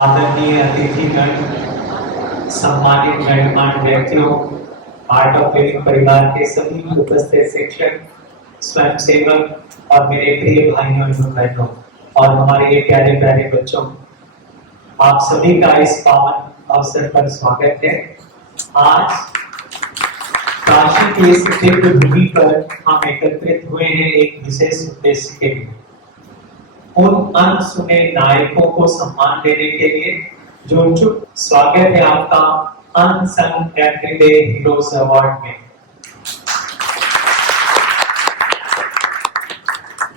आदरणीय अतिथिगण, सम्मानित गणमान्य व्यक्तियों, आर्ट ऑफ लिविंग परिवार के सभी उपस्थित शिक्षक, स्वयंसेवक और मेरे प्रिय भाइयों एवं बहनों और हमारे ये प्यारे प्यारे बच्चों, आप सभी का इस पावन अवसर पर स्वागत है। आज काशी की इस दिव्य भूमि पर हम एकत्रित हुए हैं एक विशेष उद्देश्य के लिए। उन अनसुने नायकों को सम्मान देने के लिए जो चुप। स्वागत है आपका अनसंग एवरीडे हीरोज अवार्ड में।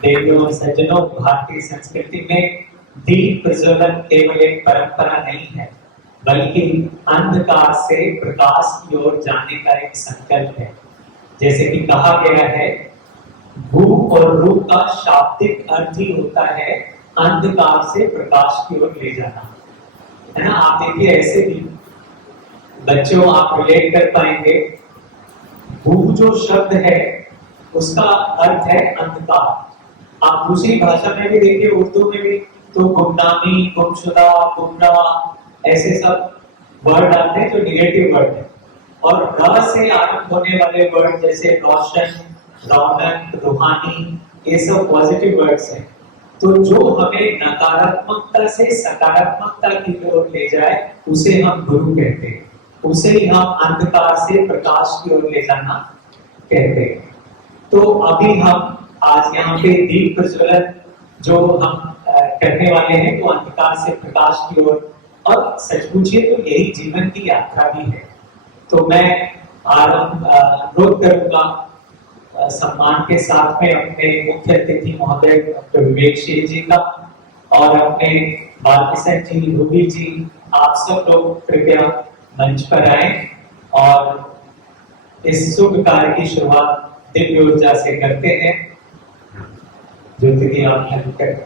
देवियों और सज्जनों, भारतीय संस्कृति में दीप प्रज्वलन केवल एक परंपरा नहीं है, बल्कि अंधकार से प्रकाश की ओर जाने का एक संकल्प है। जैसे कि कहा गया है, भू और रूप का शाब्दिक अर्थ ही होता है अंधकार से प्रकाश की ओर ले जाना, है ना। आप देखिए, ऐसे भी बच्चों आप रिलेट कर पाएंगे। भू जो शब्द है उसका अर्थ है अंधकार। आप दूसरी भाषा में भी देखिए, उर्दू में भी, तो गुमनामी, गुमशुदा, गुमराह ऐसे सब वर्ड आते हैं जो निगेटिव वर्ड है। और र से आरंभ होने वाले वर्ड जैसे रोशन, रौनक, रूहानी, ये सब पॉजिटिव वर्ड्स हैं। तो जो हमें नकारात्मकता से सकारात्मकता की ओर ले जाए उसे हम गुरु कहते हैं, उसे ही हम अंधकार से प्रकाश की ओर ले जाना कहते हैं। तो अभी हम आज यहाँ पे दीप प्रज्वलन जो हम करने वाले हैं, तो अंधकार से प्रकाश की ओर, और सच पूछिए तो यही जीवन की यात्रा भी है। तो मैं अनुरोध करूंगा सम्मान के साथ में अपने मुख्य अतिथि महोदय डॉक्टर विवेक शेर जी का, और अपने बालकिशन जी, रूबी जी, आप सब लोग कृपया मंच पर आए और इस शुभ कार्य की शुरुआत दिव्य ऊर्जा से करते हैं। ज्योति जी आप करें।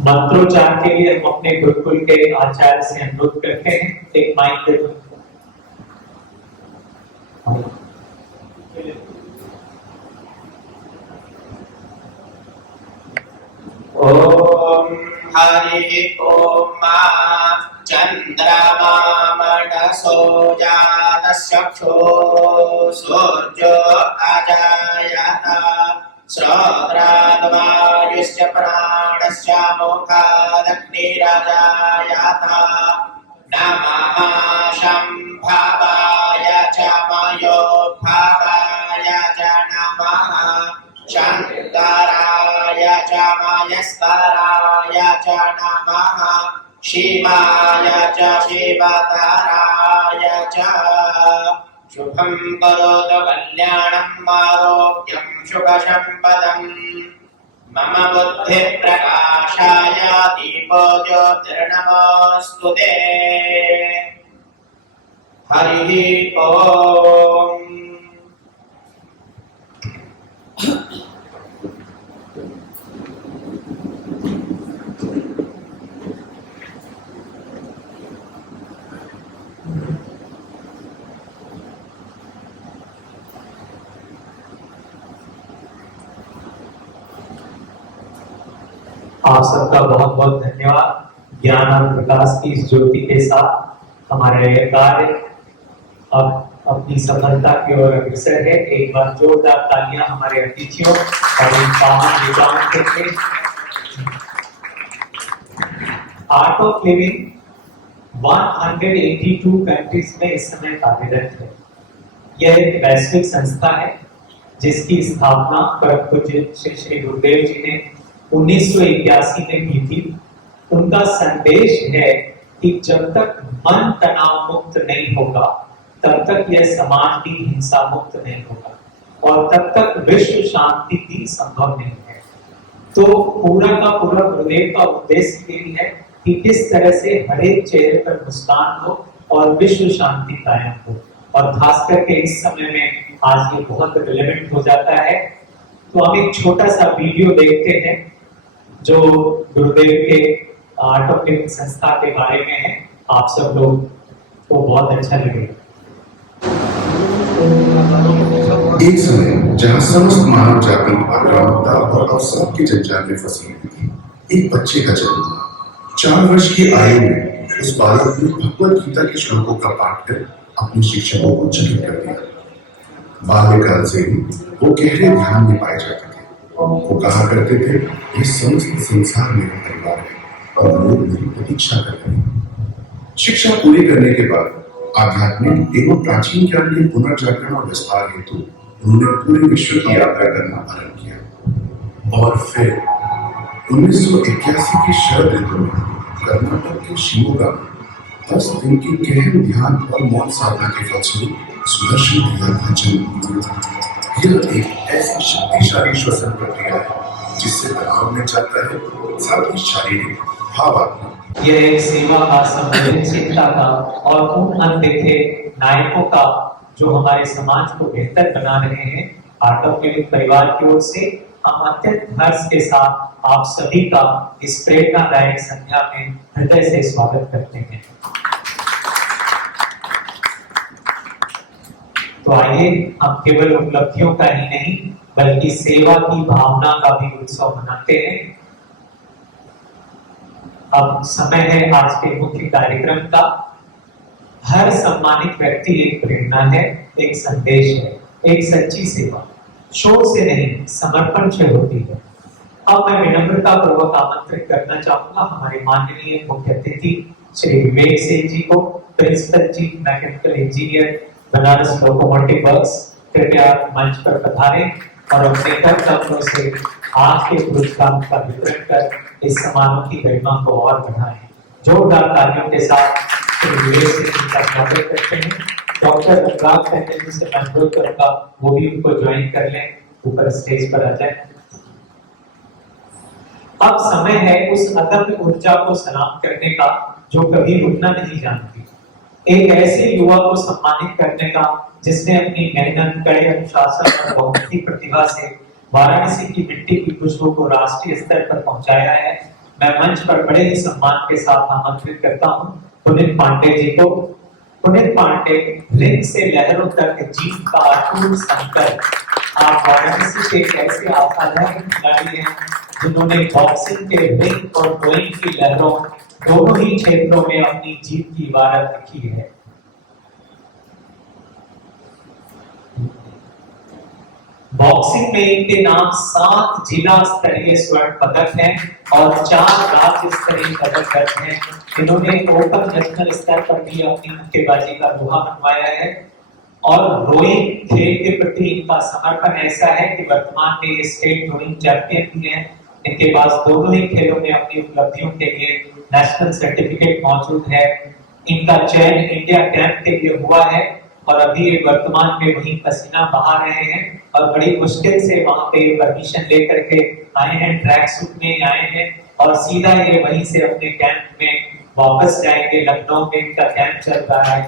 मंत्रोच्चार के लिए हम अपने गुरुकुल के आचार्य से अनुरोध करते हैं, एक माइक दे दो। ओम हरि ओम चंद्रमा मनसो जातश्चक्षो सूर्यो अजायत श्रोत्राद्वायुश्च प्राणश्च मुखादग्निरजायत नमः शम्भवाय च मयोद्भवाय च नमः शंकराय च मयस्कराय च नमः शिवाय च शिवतराय च शुभं करोतु कल्याणं आरोग्यं शुभसम्पदम् मम बुद्धिप्रकाशाय दीपो ज्योतिर्नमोऽस्तुते। हरिः ओम्। आप सबका बहुत बहुत धन्यवाद। ज्ञान और विकास की इस ज्योति के साथ हमारा यह कार्य अब अपनी सफलता की ओर अग्रसर है। एक बार जोरदार तालियां हमारे अतिथियों और इन पावन विद्वानों के लिए। आर्ट ऑफ लिविंग 182 कंट्रीज में इस समय कार्यरत है। यह एक वैश्विक संस्था है जिसकी स्थापना परम पूज्य श्री गुरुदेव जी ने 1981 में की थी। उनका संदेश है कि जब तक मन तनाव मुक्त नहीं होगा तब तक यह समाज भी हिंसा मुक्त नहीं होगा और तब तक विश्व शांति भी संभव नहीं है। तो पूरा का पूरा गुरुदेव का उद्देश्य यही है कि किस तरह से हर एक चेहरे पर मुस्कान हो और विश्व शांति कायम हो। और खास करके इस समय में आज ये बहुत रिलेवेंट हो जाता है। तो हम एक छोटा सा वीडियो देखते हैं जो गुरुदेव के आर्ट ऑफ लिविंग संस्था के बारे में है। आप सब लोग को बहुत अच्छा लगेगा। एक समय जहां समस्त मानव जाति आक्रामकता और अवसर के जंजाल में फंसी हुई थी, एक बच्चे का जन्म हुआ। 4 वर्ष की आयु में उस बालक ने भगवद गीता के श्लोकों का पाठ कर अपने शिक्षकों को चकित कर दिया। बाल्यकाल से ही वो गहरे ध्यान में पाए जाते थे। वो कहा करते थे, ये समस्त संसार मेरा परिवार है और लोग मेरी प्रतीक्षा कर रहे हैं। शिक्षा पूरी करने के बाद आध्यात्मिक एवं प्राचीन ज्ञान के पुनर्जागरण और विस्तार हेतु उन्होंने पूरे विश्व की यात्रा करना आरंभ किया। और फिर 1981 की शरद ऋतु में कर्नाटक के शिमोगा में 10 दिन की गहन ध्यान और मौन साधना के फलस्वरूप सुदर्शन क्रिया का जन्म हुआ। यह एक ऐसी शक्तिशाली श्वसन प्रक्रिया है जिससे तनाव में जाता है, साथ ही शारीरिक भावात्मक। यह एक सेवा का, संवेदनशीलता का और उन अनदेखे नायकों का जो हमारे समाज को बेहतर बना रहे हैं, आर्ट ऑफ लिविंग परिवार की ओर से हम अत्यंत हर्ष के साथ आप सभी का इस प्रेरणादायक संध्या में हृदय से स्वागत करते हैं। तो आइए हम केवल उपलब्धियों का ही नहीं बल्कि सेवा की भावना का भी उत्सव मनाते हैं। अब समय है आज के मुख्य कार्यक्रम का। हर सम्मानित व्यक्ति एक प्रेरणा है, एक संदेश है, एक सच्ची सेवा शोर से नहीं समर्पण से होती है। अब मैं विनम्रता पूर्वक आमंत्रित करना चाहूंगा हमारे माननीय मुख्य अतिथि श्री विवेक सिंह जी को, principal chief mechanical engineer Banaras locomotive works. कृपया मंच पर पधारें और अपने कर कदमों से आज के पुरस्कार का वितरण कर इस समारोह की गरिमा को और बढ़ाएं। जोरदार तालियों के साथ श्री विवेक सिंह जी का स्वागत करते हैं। डॉक्टर अनुराग टंडन जी से अनुरोध करूंगा वो भी उनको ज्वाइन कर लें, ऊपर स्टेज पर आ जाए। अब समय है उस अदम्य ऊर्जा को सलाम करने का जो कभी रुकना नहीं जानती। एक ऐसे युवा को सम्मानित करने का जिसने अपनी मेहनत, कड़े अनुशासन और बहुमुखी प्रतिभा से वाराणसी की मिट्टी की खुशबू को राष्ट्रीय स्तर पर पहुंचाया है। मैं मंच पर बड़े ही सम्मान के साथ आमंत्रित करता हूं पुनीत पांडे जी को। पुनीत पांडे रिंग से लहरों तक जीत का अटूट संकल्प। आप वाराणसी के एक ऐसे असाधारण खिलाड़ी हैं जिन्होंने बॉक्सिंग के रिंग और रोइंग की लहरों दोनों ही क्षेत्रों में अपनी जीत की इबारत लिखी है। बॉक्सिंग में इनके नाम 7 जिला स्तरीय स्वर्ण पदक हैं और 4 राज्य स्तरीय पदक हैं। इन्होंने ओपन नेशनल स्तर पर भी अपनी मुक्केबाजी का लोहा मनवाया है और रोइंग खेल के प्रति इनका समर्पण ऐसा है कि वर्तमान में ये स्टेट रोइंग चैंपियन भी हैं। इनके पास दोनों ही खेलों में अपनी उपलब्धियों के लिए नेशनल सर्टिफिकेट मौजूद है। इनका चयन इंडिया कैंप के लिए हुआ है और अभी ये वर्तमान में वहीं पसीना बहा रहे हैं और बड़ी मुश्किल से वहां पे परमिशन लेकर के आए हैं, ट्रैक सूट में आए हैं और सीधा ये वहीं से अपने कैंप में वापस जाएंगे। लखनऊ में इनका कैंप चल रहा है।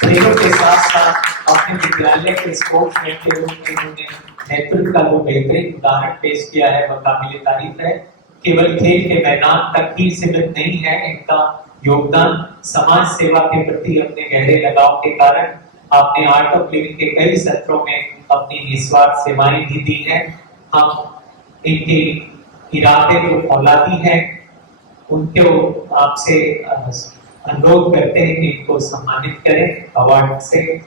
खेलों के साथ साथ अपने विद्यालय के स्पोर्ट्स मैन के रूप में इन्होंने नेतृत्व का जो बेहतरीन उदाहरण पेश किया है वह काबिल तारीफ है। केवल खेल के मैदान तक ही सीमित नहीं है इनका योगदान, समाज सेवा के प्रति अपने गहरे लगाव के कारण आपने आर्ट ऑफ लिविंग के कई सत्रों में अपनी निस्वार्थ सेवाएं भी दी हैं। हम इनके इरादे जो औलादी हैं उनको आपसे अनुरोध करते हैं कि इनको सम्मानित करें अवार्ड से।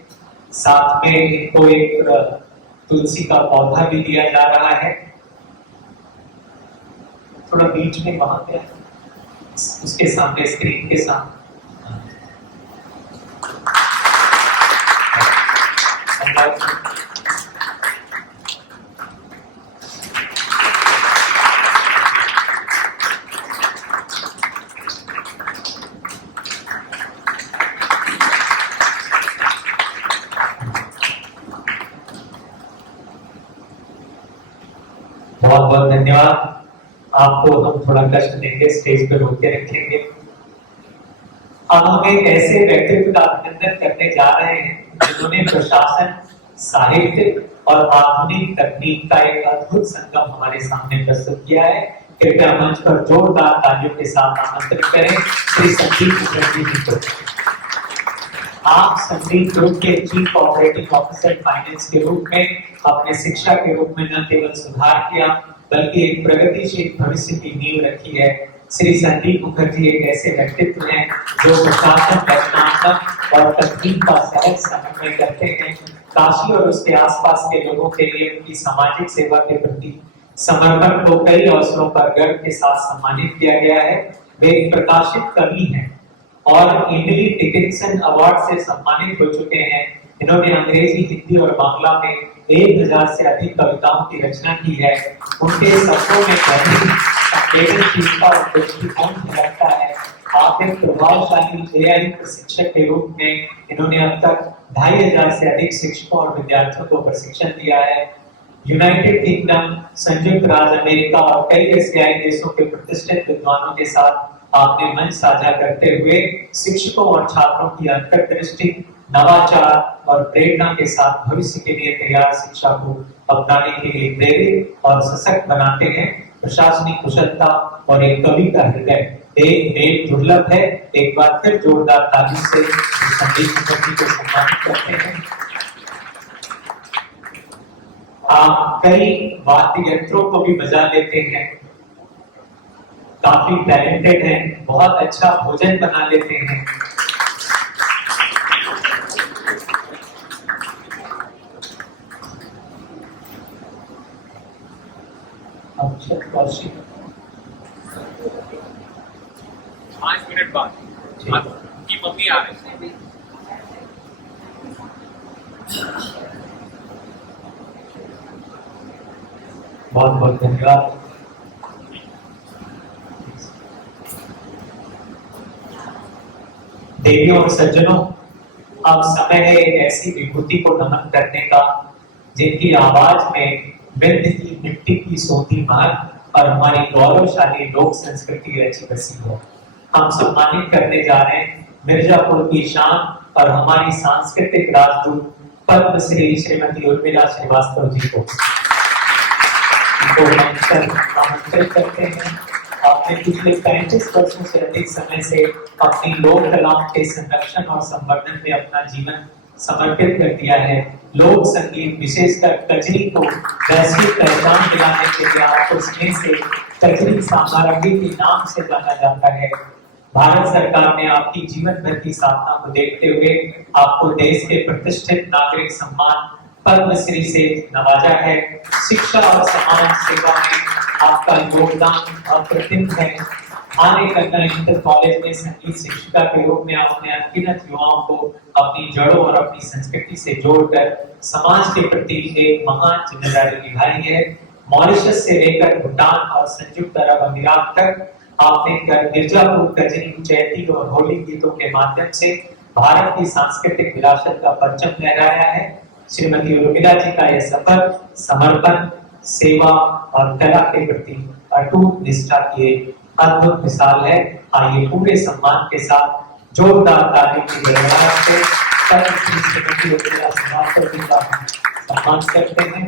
साथ में इनको एक तुलसी का पौधा भी दिया जा रहा है। थोड़ा बीच में वहां पे उसके सामने स्क्रीन के सामने बहुत बहुत धन्यवाद। आपको हम थोड़ा कष्ट देंगे, स्टेज पर रोक के रखेंगे। अब हम एक ऐसे व्यक्तित्व का अभिनंदन करने जा रहे हैं जिन्होंने प्रशासन, साहित्य और आधुनिक तकनीक का एक अद्भुत संगम हमारे सामने प्रस्तुत किया है। कृपया मंच पर जोरदार तालियों के साथ आमंत्रित करें श्री संदीप मुखर्जी जी को। आप संदीप ग्रुप के चीफ ऑपरेटिंग ऑफिसर फाइनेंस के रूप में अपने शिक्षा के रूप में न केवल सुधार किया बल्कि एक प्रगतिशील भविष्य की नींव रखी है। श्री संदीप मुखर्जी एक ऐसे व्यक्तित्व हैं जो प्रशासन, रचनात्मक और तकनीक का सहज समन्वय करते हैं। काशी और उसके आसपास के लोगों के लिए उनकी सामाजिक सेवा के प्रति समर्पण को कई अवसरों पर गर्व के साथ सम्मानित किया गया है। वे एक प्रकाशित कवि हैं और एमिली डिकिंसन अवार्ड से सम्मानित हो चुके हैं। इन्होंने अंग्रेजी, हिंदी और बांग्ला में 1000 से अधिक कविताओं की रचना की है। उनके शब्दों में गहरी संवेदनशीलता और दृष्टिकोण झलकता है। आप एक प्रभावशाली एआई प्रशिक्षक के रूप में इन्होंने अब तक 2500 से अधिक शिक्षकों और विद्यार्थियों को प्रशिक्षण दिया है। यूनाइटेड किंगडम, संयुक्त राज्य अमेरिका और कई एशियाई देशों के प्रतिष्ठित विद्वानों के साथ आपने मंच साझा करते हुए शिक्षकों और छात्रों की अंतर्दृष्टि, नवाचार और प्रेरणा के साथ भविष्य के लिए तैयार शिक्षा को अपनाने के लिए प्रेरित और सशक्त बनाते हैं। प्रशासनिक कुशलता और एक कवि का हृदय एक मेल दुर्लभ है। एक बार फिर जोरदार ताली से संदीप मुखर्जी को सम्मानित करते हैं। आप कई वाद्य यंत्रों को भी बजा लेते हैं, काफी टैलेंटेड हैं, बहुत अच्छा भोजन बना लेते हैं। अक्षत कौशिक 5 मिनट बाद की मम्मी आ रही है। बहुत बहुत धन्यवाद। देवियों और सज्जनों, अब समय है एक ऐसी विभूति को नमन करने का जिनकी आवाज में विंध्य की मिट्टी की सोती महक और हमारी गौरवशाली लोक संस्कृति रची बसी हो। हम सम्मानित करने जा रहे हैं मिर्जापुर की शान और हमारी सांस्कृतिक राजदूत पद्मश्री श्रीमती उर्मिला श्रीवास्तव जी को आमंत्रित करते हैं। आपने पिछले 35 वर्षों से अधिक समय से अपनी लोक कलाओं के संरक्षण और संवर्धन में अपना जीवन समर्पित कर दिया है। लोक संगीत, विशेषकर कजरी को वैश्विक पहचान दिलाने के लिए आपको स्नेह से कजरी साम्राज्ञी के नाम से जाना जाता है। भारत सरकार ने आपकी जीवन भर की साधना को देखते हुए आपको देश के प्रतिष्ठित नागरिक सम्मान पद्मश्री से नवाजा है। शिक्षा और समाज सेवा में आपका योगदान अप्रतिम है। आने कन्या इंटर कॉलेज में संगीत शिक्षिका के रूप में आपने अनगिनत युवाओं को अपनी जड़ों और अपनी संस्कृति से जोड़कर समाज के प्रति एक महान जिम्मेदारी निभाई है। मॉरिशस से लेकर भूटान और संयुक्त अरब अमीरात तक आपने मिर्जापुर, कजरी, चैती और होली गीतों के माध्यम से भारत की सांस्कृतिक विरासत का परचम लहराया है। श्रीमती उर्मिला जी का यह सफर समर्पण, सेवा और कला के प्रति अटूट निष्ठा की एक अद्भुत मिसाल है। आइए पूरे सम्मान के साथ जोरदार ताली की गड़गड़ाहट से श्रीमती उर्मिला श्रीवास्तव जी का सम्मान करते हैं।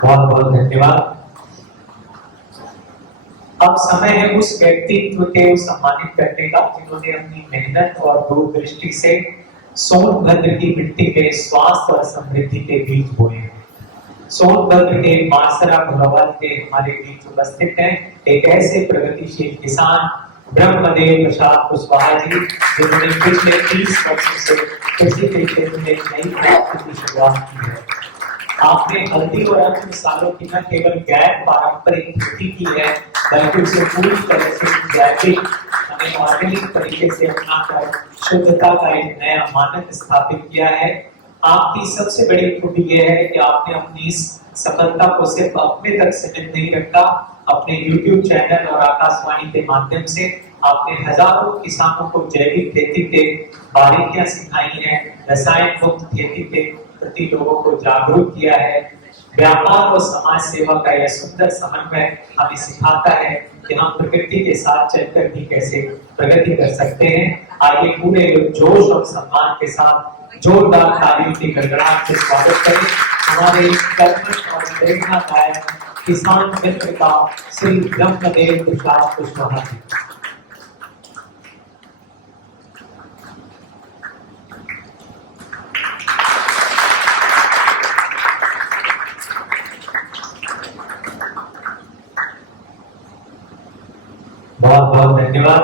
बहुत बहुत धन्यवाद। अब समय है उस व्यक्तित्व के सम्मानित करने का जिन्होंने अपनी मेहनत और दूरदृष्टि से सोनभद्र की मिट्टी में स्वास्थ्य और समृद्धि के बीज बोए हैं। सोनभद्र के मासरा भुरावल के हमारे बीच उपस्थित हैं एक ऐसे प्रगतिशील किसान ब्रह्मदेव प्रसाद कुशवाहा जी जिन्होंने पिछले 30 वर्षों से कृषि के क्षेत्र में नई क्रांति की शुरुआत की है। आपने हल्दी और अन्य मसालों की न केवल गैर पारंपरिक खेती की है, बल्कि उसे पूरी तरह से जैविक यानी ऑर्गेनिक तरीके से अपनाकर शुद्धता का एक नया मानक स्थापित किया है। आपकी सबसे बड़ी खूबी यह है कि आपने अपनी इस सफलता को सिर्फ अपने तक सीमित नहीं रखा, अपने YouTube चैनल और आकाशवाणी के माध्यम से आपने हजारों किसानों को जैविक खेती के बारीकियां सिखाई हैं, रसायन मुक्त खेती के प्रति लोगों को जागरूक किया है। व्यापार और समाज सेवा का यह सुंदर समन्वय हमें सिखाता है कि हम प्रकृति के साथ चलकर भी कैसे प्रगति कर सकते हैं। आइए पूरे जोश और सम्मान के साथ जोरदार तालियों की गड़गड़ाहट से स्वागत करें हमारे कर्मठ और प्रेरणादायक किसान मित्र का श्री ब्रह्मदेव प्रसाद कुशवाहा जी। बहुत बहुत धन्यवाद।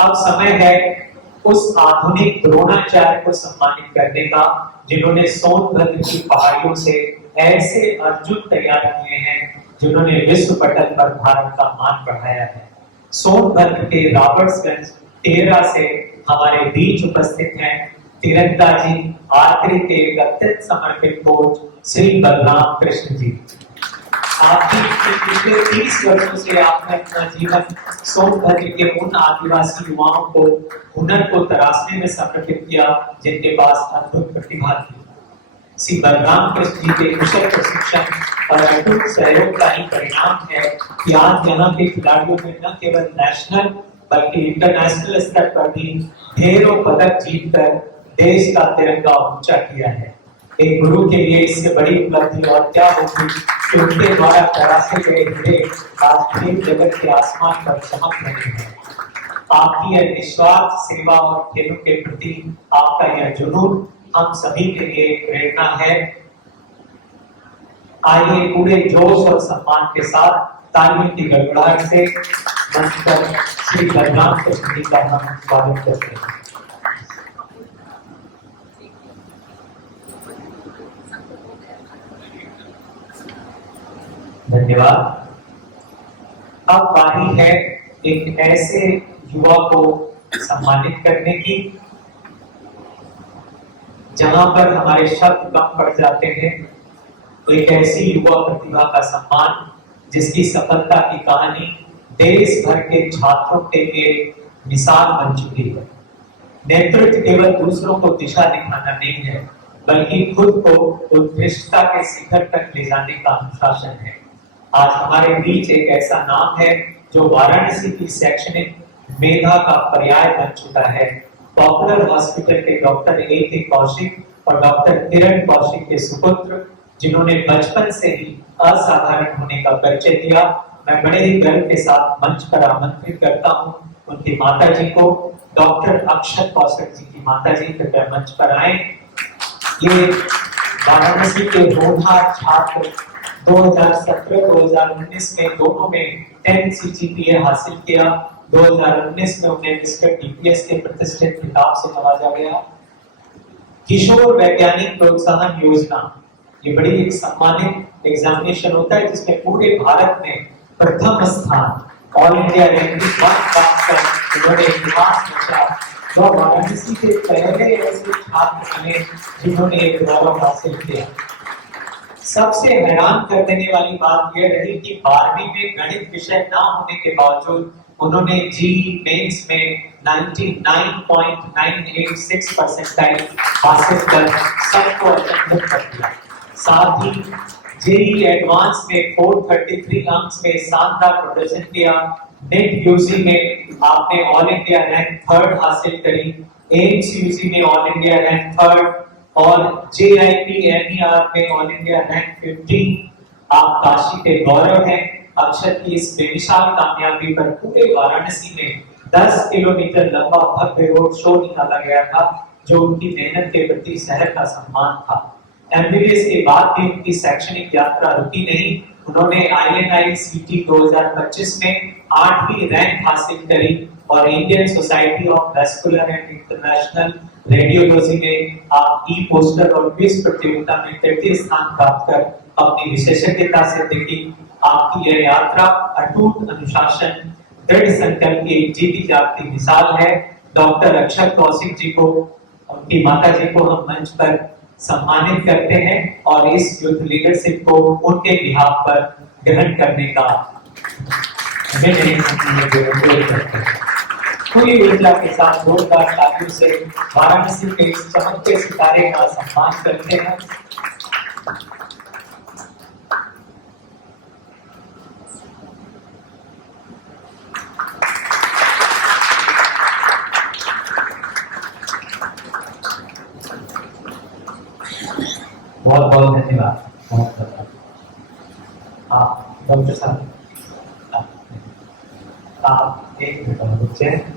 अब समय है उस आधुनिक द्रोणाचार्य को सम्मानित करने का जिन्होंने सोनभद्र की पहाड़ियों से ऐसे अर्जुन तैयार किए हैं जिन्होंने विश्व पटल पर भारत का मान बढ़ाया है। सोनभद्र के रॉबर्ट्सगंज टेरा से हमारे बीच उपस्थित हैं तीरंदाजी आर्चरी के एक अत्यंत समर्पित कोच श्री बलराम कृष्ण जी। आपकी पिछले 30 वर्षों से आपने अपना जीवन सोनभद्र के उन आदिवासी युवाओं को हुनर को तराशने में समर्पित किया जिनके पास अद्भुत प्रतिभा थी। श्री बलराम कृष्ण जी के कुशल प्रशिक्षण और अटूट सहयोग का ही परिणाम है कि आज यहाँ के खिलाड़ियों ने न केवल नेशनल बल्कि इंटरनेशनल स्तर पर भी ढेरों पदक जीतकर देश का तिरंगा ऊंचा किया है। एक गुरु के लिए इससे बड़ी उपलब्धि और क्या होगी कि उनके द्वारा तराशे गए हीरे आज खेल जगत के आसमान पर चमक रहे हैं। आपकी यह निस्वार्थ सेवा और खेलों के प्रति आपका यह जुनून हम सभी के लिए प्रेरणा है। आइए पूरे जोश और सम्मान के साथ तालियों की गड़गड़ाहट से मंच पर श्री बलराम कृष्ण जी का हम स्वागत करते हैं। धन्यवाद। अब बारी है एक ऐसे युवा को सम्मानित करने की जहां पर हमारे शब्द कम पड़ जाते हैं। एक ऐसी युवा प्रतिभा का सम्मान जिसकी सफलता की कहानी देश भर के छात्रों के लिए मिसाल बन चुकी है। नेतृत्व केवल दूसरों को दिशा दिखाना नहीं है, बल्कि खुद को उत्कृष्टता के शिखर तक ले जाने का अनुशासन है। आज हमारे बीच एक ऐसा नाम है जो वाराणसी की शैक्षणिक मेधा का पर्याय बन चुका है। पॉपुलर हॉस्पिटल के डॉक्टर A.K. कौशिक और डॉक्टर किरण कौशिक के सुपुत्र, जिन्होंने बचपन से ही असाधारण होने का परिचय दिया। मैं बड़े ही गर्व के साथ मंच पर आमंत्रित करता हूं उनकी माता जी को, डॉक्टर अक्षत कौशिक जी की माता जी, कृपया मंच पर आए। ये वाराणसी के होनहार छात्र 2017-2019 में दोनों में 10 CGPA हासिल किया। 2019 में उन्हें मिस्टर DPS के प्रतिष्ठित खिताब से नवाजा गया। किशोर वैज्ञानिक प्रोत्साहन योजना, ये बड़ी एक सम्मानित एग्जामिनेशन होता है जिसमें पूरे भारत में प्रथम स्थान ऑल इंडिया रैंकिंग 1 प्राप्त कर उन्होंने इतिहास रचा। जो वाराणसी के पहले ऐसे छात्र बने जिन्होंने एक गौरव हासिल किया। सबसे हैरान कर देने वाली बात यह रही कि 12वीं में गणित विषय ना होने के बावजूद उन्होंने जीई मेंस में 99.986 परसेंटाइल हासिल कर सबको अचंभित कर दिया। साथ ही जेईई एडवांस में 433 अंक में शानदार प्रदर्शन किया। नेट यूजी में आपने ऑल इंडिया रैंक 3rd हासिल करी। एम्स यूजी में ऑल इंडिया रैंक 3rd और JIPMER में ऑल इंडिया रैंक 15। आप काशी के गौरव हैं। अक्षत की इस बेमिसाल कामयाबी पर पूरे वाराणसी में 10 किलोमीटर लंबा भव्य रोड शो निकाला गया था, जो उनकी मेहनत के प्रति शहर का सम्मान था। MBBS के बाद भी उनकी शैक्षणिक यात्रा रुकी नहीं। उन्होंने INI-CT 2025 में 8वीं रैंक हासिल करी और Indian society of vascular and international radiology में आप ई पोस्टर और क्विज प्रतियोगिता में तृतीय स्थान प्राप्त कर अपनी विशेषज्ञता से दिखी। आपकी यह यात्रा अटूट अनुशासन, दृढ़ संकल्प की जीती जागती मिसाल है। डॉक्टर अक्षर कौशिक जी को, उनकी माता जी को हम मंच पर सम्मानित करते हैं और इस यूथ लीडरशिप को उनके बिहाफ पर ग्रहण करने का पूरी ऊर्जा के साथ जोरदार तालियों से वाराणसी के इस चमकते सितारे का सम्मान करते हैं। बहुत बहुत धन्यवाद। बहुत धन्यवाद। आप डॉक्टर साहब, आप एक मिनट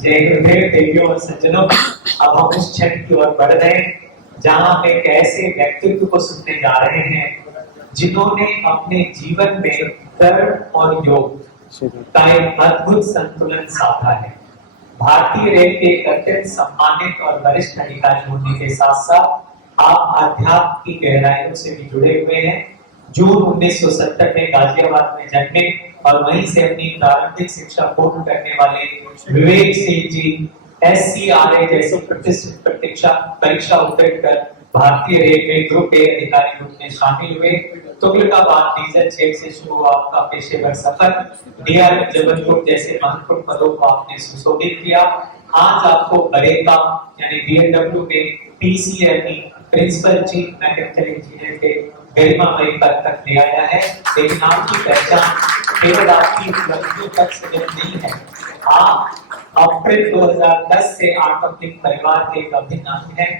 जय गुरुदेव, देवियों और सज्जनों, अब हम उस क्षण की ओर बढ़ रहे हैं जहां हम एक ऐसे व्यक्तित्व को सुनने जा रहे हैं जिन्होंने अपने जीवन में कर्म और योग का एक अद्भुत संतुलन साधा है। भारतीय रेल के एक अत्यंत सम्मानित और वरिष्ठ अधिकारी होने के साथ साथ आप अध्यात्म की गहराइयों से भी जुड़े हुए हैं। जून 1970 में गाजियाबाद में जन्मे और वहीं से अपनी प्रारंभिक शिक्षा पूर्ण करने वाले विवेक सिंह जी SCRA जैसी प्रतिष्ठित परीक्षा उत्तीर्ण कर भारतीय रेलवे ग्रुप ए अधिकारी रूप में शामिल हुए। तुगलकाबाद डीजल चेक से शुरू हुआ आपका पेशेवर सफर, DRF जबलपुर जैसे महत्वपूर्ण पदों को आपने सुशोभित किया। आज आपको बरेका यानी BMW में PCME principal chief mechanical engineer के गरिमामयी पद तक ले आया है। लेकिन आपकी पहचान केवल आपकी उपलब्धियों तक सीमित नहीं है। आप अप्रैल 2010 से आकस्मिक परिवार के एक अभिन्न अंग हैं।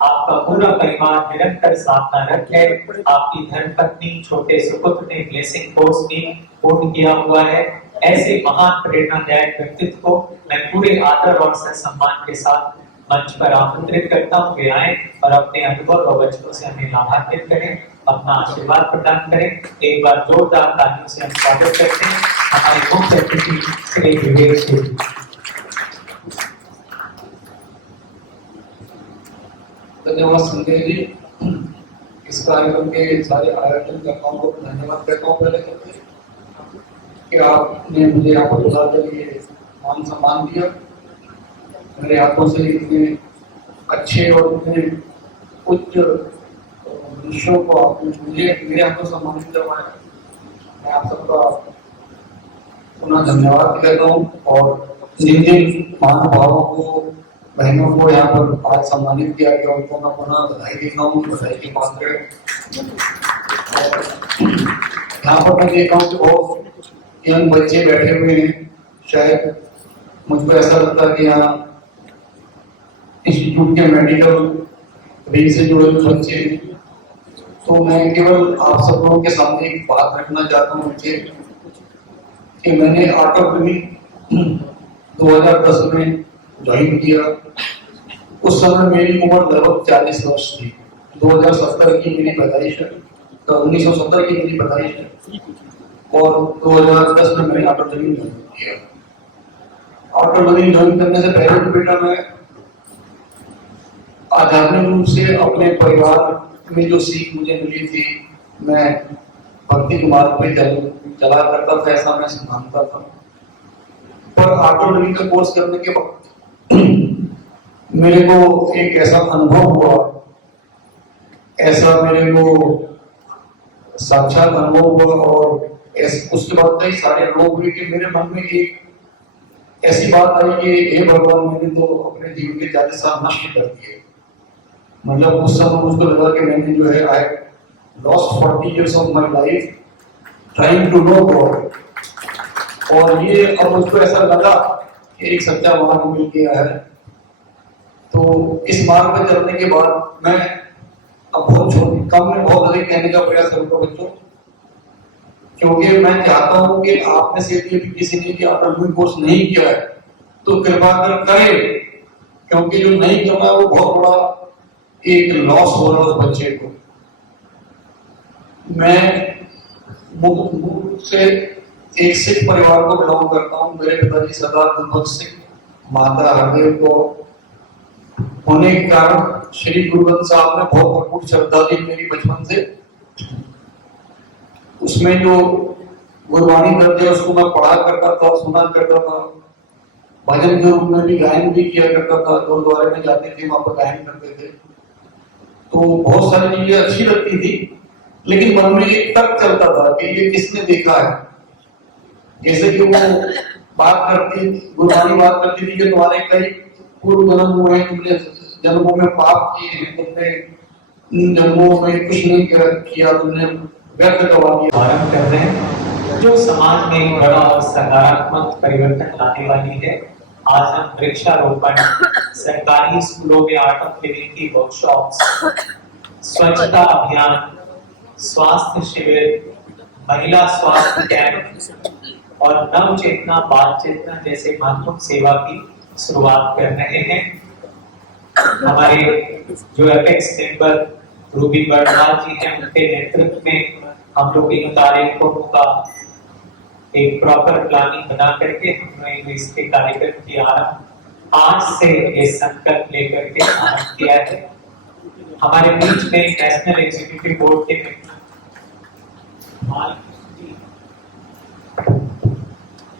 आपका पूरा परिवार निरंतर साधनारत है। आपकी धर्मपत्नी छोटे सुपुत्र ने ब्लेसिंग कोर्स भी पूर्ण किया हुआ है। ऐसे महान प्रेरणादायक व्यक्तित्व को मैं पूरे आदर और सम्मान के साथ मंच पर आमंत्रित करता हूँ वे आए और अपने अनुभव और वचनों से हमें लाभान्वित करें, अपना आशीर्वाद प्रदान करें। एक बार जोरदार तालियों से हम स्वागत करते हैं हमारे मुख्य अतिथि श्री विवेक सिंह। धन्यवाद संजय जी। इस कार्यक्रम के सारे आयोजनकर्ताओं को धन्यवाद कहता हूँ पहले करके कि आपने मुझे यहाँ पर बुला कर ये मान सम्मान दिया। मेरे हाथों से इतने अच्छे और इतने उच्च दृश्यों को आपने मुझे मेरे हाथों सम्मानित करवाया। मैं आप सबका पुनः धन्यवाद कहता हूँ और जिन जिन महानुभावों को, बहनों को यहाँ पर आज सम्मानित किया गया उनको मैं पुनः बधाई देता हूँ, बधाई के पात्र। यहाँ पर मैं देखा हूँ कि बहुत यंग बच्चे बैठे हुए हैं। शायद मुझको ऐसा लगता है कि यहाँ इंस्टीट्यूट के मेडिकल विंग से जुड़े हुए बच्चे हैं। तो मैं केवल आप सब लोगों के सामने एक बात रखना चाहता हूँ मुझे कि मैंने आर्ट ऑफ लिविंग 2010 में ज्वाइन किया। उस समय मेरी उम्र लगभग 40 वर्ष थी। 2070 की मेरी पैदाइश है, तो 1970 की मेरी पैदाइश है और 2010 में मैंने आर्ट ऑफ लिविंग ज्वाइन किया। आर्ट ऑफ लिविंग ज्वाइन करने से पहले तो बेटा मैं आध्यात्मिक रूप से अपने परिवार में जो सीख मुझे मिली थी, मैं भक्ति के मार्ग पे चला करता था, ऐसा मैं मानता था। पर आर्ट ऑफ लिविंग का कोर्स करने के बाद मेरे को एक ऐसा अनुभव हुआ, ऐसा मेरे को साक्षात अनुभव हुआ और उसके बाद कई सारे अनुभव हुए कि मेरे मन में एक ऐसी बात आई कि हे भगवान, मैंने तो अपने जीवन के 40 साल नष्ट कर दिए। मतलब उस समय मुझको लगा कि मैंने जो है I lost 40 years of my life trying to know God. और ये अब मुझको ऐसा लगा कि एक सच्चा मार्ग मिल गया है। तो इस मार्ग पर चलने के बाद मैं अब बहुत कम में बहुत अधिक कहने का प्रयास करूंगा बच्चों, क्योंकि मैं चाहता हूं कि आप में से यदि किसी ने आर्ट कोर्स नहीं किया है तो कृपा कर करें, क्योंकि जो नहीं कर रहा है वो बहुत बड़ा एक लॉस हो रहा है उस बच्चे को। मैं मूल रूप से एक सिख परिवार को बिलोंग करता हूँ। मेरे पिताजी सरदार गुरबख्श सिंह, माता हरदेव कौर होने के कारण श्री गुरु ग्रंथ साहब ने बहुत अटूट श्रद्धा थी मेरी बचपन से। उसमें जो गुरबाणी दर्ज है उसको मैं पढ़ा करता था, सुना करता था, भजन के रूप में भी गायन भी किया करता था। गुरुद्वारे में जाते थे, वहां पर गायन करते थे, तो बहुत सारी चीजें अच्छी लगती थी। लेकिन मन में एक तर्क चलता था कि ये किसने देखा है। जैसे कि वो बात करती, गुरबाणी बात करती थी कि तुम्हारे कई पूर्व जन्म हुए हैं, तुमने जन्मों में पाप किए हैं, तुमने इन जन्मों में कुछ नहीं किया, तुमने व्यर्थ गवा दिया। आरंभ कर रहे हैं जो समाज में एक बड़ा और सकारात्मक परिवर्तन लाने वाली है। आज हम वृक्षारोपण, सरकारी स्कूलों में आर्ट ऑफ लिविंग की वर्कशॉप्स, स्वच्छता अभियान, स्वास्थ्य शिविर, महिला स्वास्थ्य कैंप और नव चेतना बाल चेतना जैसे महत्वपूर्ण सेवा की शुरुआत कर रहे हैं। हमारे जो एपेक्स मेंबर रूबी बर्णवाल जी हैं, उनके नेतृत्व में हम लोग इन कार्यक्रमों का एक प्रॉपर प्लानिंग बना करके हमने इसके कार्यक्रम की आरंभ आज से ये संकल्प लेकर के आरंभ किया है। हमारे बीच में नेशनल एग्जीक्यूटिव बोर्ड के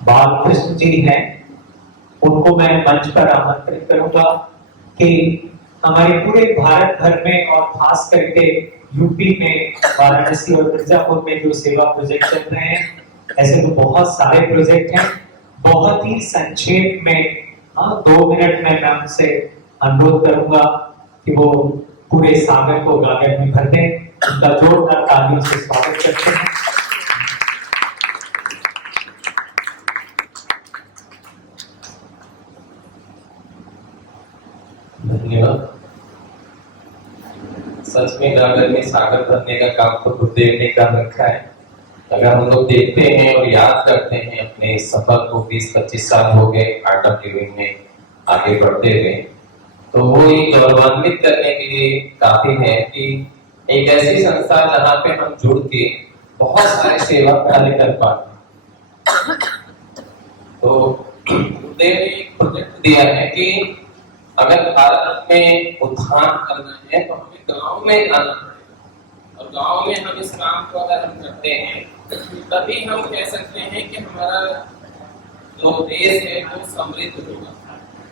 बालकृष्ण जी हैं, उनको मैं मंच पर आमंत्रित करूंगा कि हमारे पूरे भारत भर में और खास करके यूपी में वाराणसी और मिर्जापुर में जो सेवा प्रोजेक्ट चल रहे हैं, ऐसे तो बहुत सारे प्रोजेक्ट हैं, बहुत ही संक्षेप में 2 मिनट में मैं उनसे अनुरोध करूंगा कि वो पूरे सागर को गागर में भर दें। उनका जोरदार तालियों से स्वागत करते हैं। धन्यवाद। सच में गागर में सागर भरने का काम तो गुरुदेव ने कर रखा है। अगर हम लोग देखते हैं और याद करते हैं अपने इस सफर को, 20-25 साल हो गए आर्ट ऑफ लिविंग में आगे बढ़ते हुए, तो वो ये गौरवान्वित करने के लिए काफी है कि एक ऐसी संस्था जहाँ पे हम जुड़ के बहुत सारे सेवा कार्य कर पाते। तो गुरुदेव ने एक प्रोजेक्ट दिया है कि अगर भारत में उत्थान करना है तो हमें गांव में जाना पड़ेगा, और गांव में हम इस काम को अगर हम करते हैं तभी हम कह सकते हैं कि हमारा जो देश है वो समृद्ध होगा।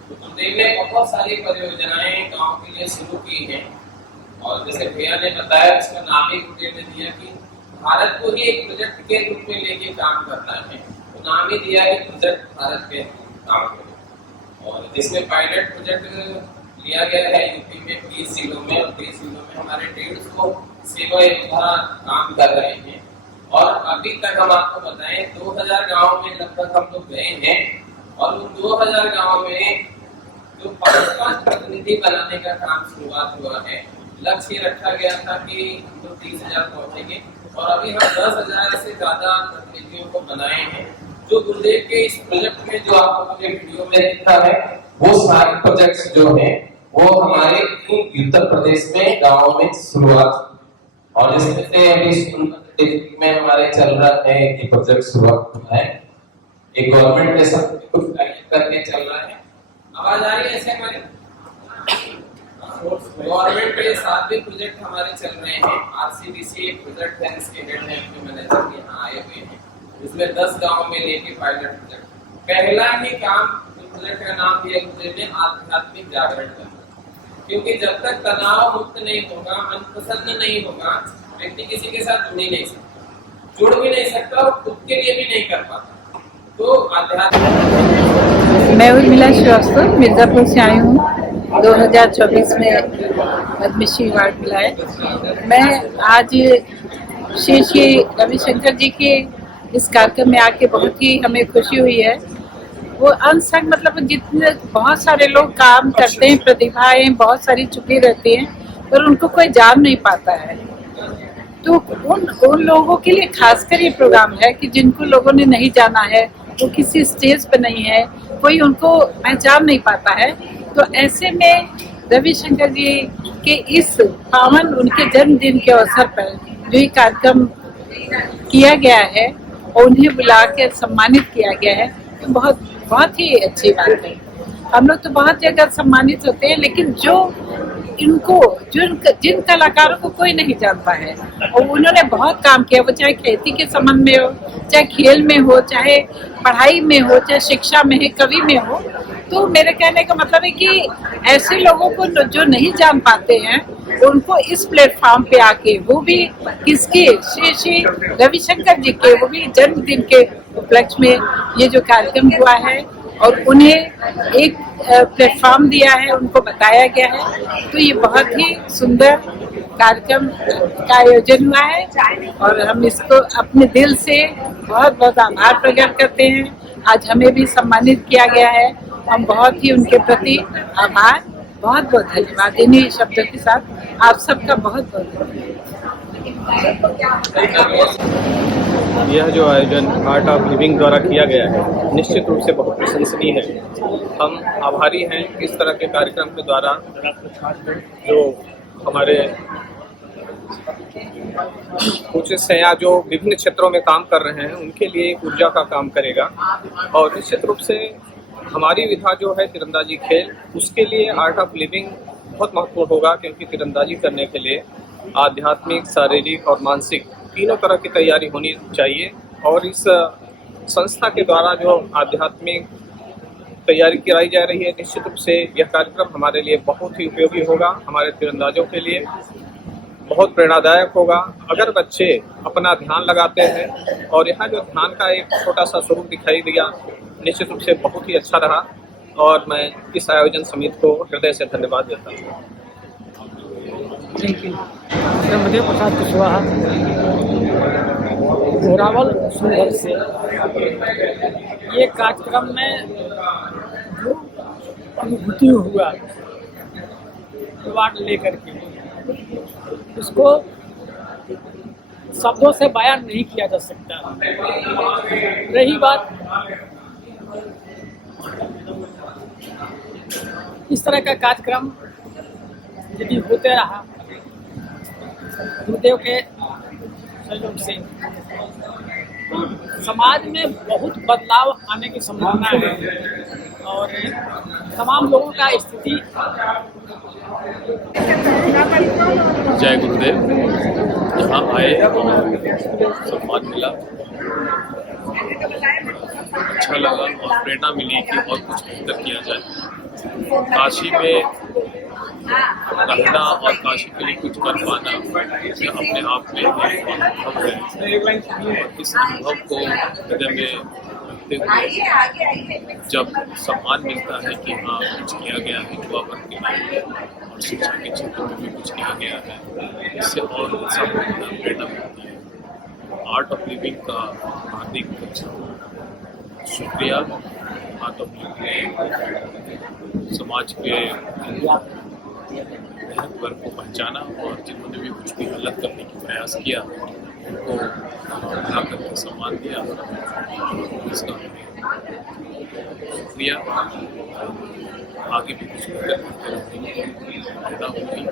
तो गुरुदेव ने बहुत सारी परियोजनाएं गांव के लिए शुरू की हैं, और जैसे भैया ने बताया उसका नाम ही गुरुदेव ने दिया कि भारत को ही एक प्रोजेक्ट के रूप में लेके काम करना है। तो नाम ही दिया है प्रोजेक्ट भारत के काम करें, और जिसमें पायलट प्रोजेक्ट लिया गया है यूपी में 20 जिलों में, और 20 जिलों में हमारे 150 सेवा योद्धा काम कर रहे हैं। और अभी तक हम आपको बताएं 2000 गांव में लगभग हम लोग गए हैं, और उन 2000 गांव में जो 5 प्रतिनिधि बनाने का काम शुरुआत हुआ है। लक्ष्य रखा गया था कि हम लोग 30,000 पहुंचेंगे, और अभी हम 10,000 से ज्यादा प्रतिनिधियों को बनाए हैं। जो गुरुदेव के इस प्रोजेक्ट में जो आपको मुझे वीडियो में दिखता है, वो सारे प्रोजेक्ट्स जो हैं वो हमारे उत्तर प्रदेश में गांवों में शुरुआत, और जिसमें से अभी में हमारे चल रहा है ये प्रोजेक्ट शुरुआत हुआ है। एक गवर्नमेंट के साथ कुछ करके चल रहा है। आवाज आ रही है ऐसे हमारी? गवर्नमेंट के साथ भी प्रोजेक्ट हमारे चल रहे हैं। आरसीडीसी एक प्रोजेक्ट है जिसके हेड है मैनेजर यहाँ आए हुए हैं, इसमें 10 गांव में लेके पायलट प्रोजेक्ट। पहला ही काम प्रोजेक्ट का नाम दिया गुरुदेव ने आध्यात्मिक जागरण करना, क्योंकि जब तक तनाव मुक्त नहीं होगा, मन प्रसन्न नहीं होगा, व्यक्ति किसी के साथ जुड़ ही नहीं सकता, जुड़ भी नहीं सकता और खुद के लिए भी नहीं कर पाता। तो आध्यात्मिक। मैं उर्मिला श्रीवास्तव मिर्जापुर से आई हूँ। 2024 में पद्मश्री अवार्ड मिला है। मैं आज श्री रविशंकर जी के इस कार्यक्रम में आके बहुत ही हमें खुशी हुई है। वो अनसंग मतलब जितने बहुत सारे लोग काम करते हैं, प्रतिभाएं बहुत सारी चुकी रहती हैं, पर उनको कोई जान नहीं पाता है। तो उन लोगों के लिए खासकर ये प्रोग्राम है कि जिनको लोगों ने नहीं जाना है, वो किसी स्टेज पे नहीं है, कोई उनको पहचान नहीं पाता है। तो ऐसे में रविशंकर जी के इस पावन उनके जन्मदिन के अवसर पर जो ये कार्यक्रम किया गया है और उन्हें बुला के सम्मानित किया गया है, तो बहुत ही अच्छी बात है। हम लोग तो बहुत जगह सम्मानित होते हैं, लेकिन जिन कलाकारों को कोई नहीं जानता है और उन्होंने बहुत काम किया, वो चाहे खेती के संबंध में हो, चाहे खेल में हो, चाहे पढ़ाई में हो, चाहे शिक्षा में है, कवि में हो। तो मेरे कहने का मतलब है कि ऐसे लोगों को जो नहीं जान पाते हैं उनको इस प्लेटफॉर्म पे आके, वो भी किसके, श्री रविशंकर जी के, वो भी जन्मदिन के उपलक्ष्य में ये जो कार्यक्रम हुआ है और उन्हें एक प्लेटफॉर्म दिया है, उनको बताया गया है, तो ये बहुत ही सुंदर कार्यक्रम का आयोजन हुआ है और हम इसको अपने दिल से बहुत बहुत आभार प्रकट करते हैं। आज हमें भी सम्मानित किया गया है, हम बहुत ही उनके प्रति आभार, बहुत बहुत धन्यवाद। इन्हीं शब्दों के साथ आप सबका बहुत बहुत यह जो आयोजन आर्ट ऑफ लिविंग द्वारा किया गया है निश्चित रूप से बहुत प्रशंसनीय है। हम आभारी हैं कि इस तरह के कार्यक्रम के द्वारा जो हमारे कोचेस हैं या जो विभिन्न क्षेत्रों में काम कर रहे हैं उनके लिए एक ऊर्जा का काम करेगा और निश्चित रूप से हमारी विधा जो है तीरंदाजी खेल, उसके लिए आर्ट ऑफ लिविंग बहुत महत्वपूर्ण होगा, क्योंकि तीरंदाजी करने के लिए आध्यात्मिक, शारीरिक और मानसिक तीनों तरह की तैयारी होनी चाहिए और इस संस्था के द्वारा जो आध्यात्मिक तैयारी कराई जा रही है, निश्चित रूप से यह कार्यक्रम हमारे लिए बहुत ही उपयोगी होगा, हमारे तीरंदाजों के लिए बहुत प्रेरणादायक होगा। अगर बच्चे अपना ध्यान लगाते हैं और यहाँ जो ध्यान का एक छोटा सा स्वरूप दिखाई दिया, निश्चित रूप से बहुत ही अच्छा रहा और मैं इस आयोजन समिति को हृदय से धन्यवाद देता हूँ। Thank you. ब्रह्मदेव प्रसाद कुशवाहा, घोरावल सुंदर से। ये कार्यक्रम में जो अनुभूति हुआ अवार्ड लेकर के, उसको शब्दों से बयान नहीं किया जा सकता। रही बात इस तरह का कार्यक्रम यदि होते रहा गुरुदेव के सहयोग से, समाज में बहुत बदलाव आने की संभावना है और तमाम लोगों का स्थिति। जय गुरुदेव। यहाँ आए सम्मान मिला, अच्छा लगा और प्रेरणा मिली कि और कुछ बेहतर किया जाए। काशी में रहना और काशी के लिए कुछ कर पाना यह अपने आप में एक अनुभव है और इस अनुभव को हृदय में रखते हुए जब सम्मान मिलता है कि हाँ कुछ किया गया है युवा वर्ग के लिए और शिक्षा के क्षेत्र में भी कुछ किया गया है, इससे और उत्साह मिलता है, प्रेरणा मिलती है। आर्ट ऑफ लिविंग का हार्दिक शुक्रिया। आर्ट ऑफ लिविंग समाज के वर्ग को पहचाना और जिन्होंने भी कुछ भी गलत करने की प्रयास किया उनको उठा करके सम्मान दिया, इसका शुक्रिया। आगे भी कुछ बेहतर करते रहने की प्रेरणा होगी।